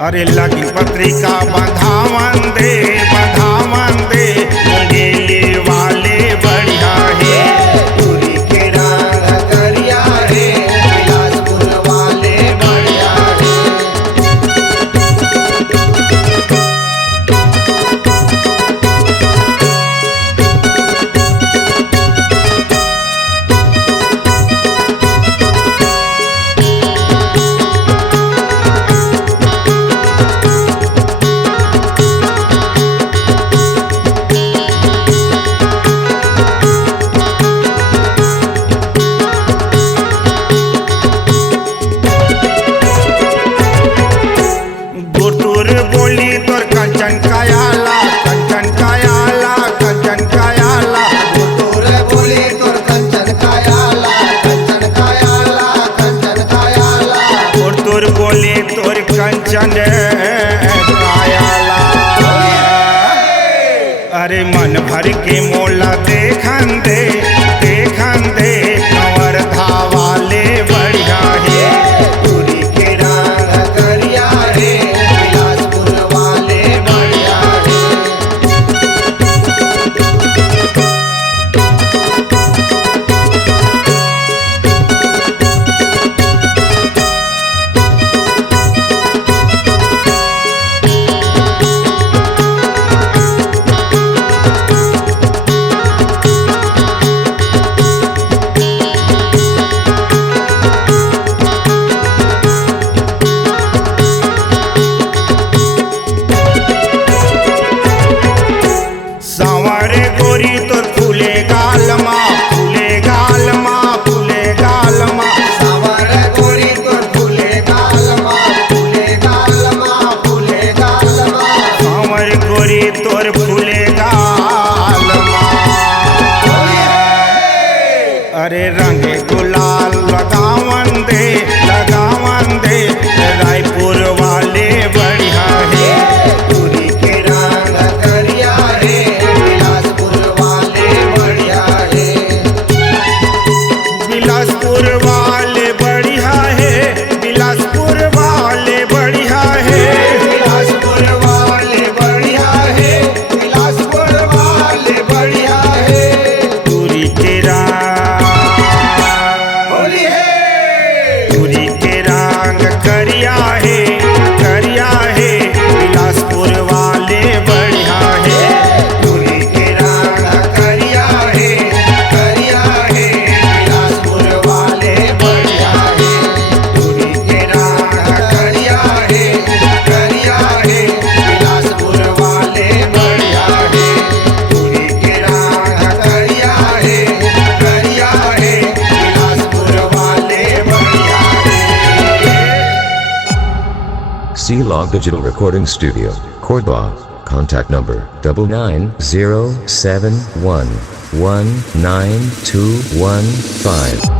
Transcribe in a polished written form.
अरे लगी पत्रिका बंधावन दे मुंगेली वाले बढ़िया है। पूरी के रंग करिया है, बिलासपुर वाले बढ़िया है। गुटुर बोली तोर कंचन कायाला गुटुर बोली तोर कंचन कायाला। गुटुर बोली तोर कंचन कायाला। अरे मन भर के मोला देखन दे कंवर धावाले बढ़िया है। पूरी के रंग करिया है, बिलासपुर वाले बढ़िया है। सांवर गोरी तोर फूले गाल माँ सावर गोरी तोर फूले गालमा। सांवर गोरी तोर फूले गाल माँ। अरे रंग गुलाल लगावन दे रायपुर वाले बढ़िया है। पूरी के रंग करिया है, बिलासपुर वाले बढ़िया है। बिलासपुर वाले बढ़िया है। बिलासपुर वाले बढ़िया है। पूरी के रंग करिया है। बिलासपुर वाले बढ़िया है। पूरी के रंग करिया है, बिलासपुर वाले बढ़िया है। पूरी के रंग करिया है, बिलासपुर वाले बढ़िया है। पूरी के रंग करिया है, बिलासपुर वाले बढ़िया है। C-Log Digital Recording Studio, Cordoba. Contact number 99071192115.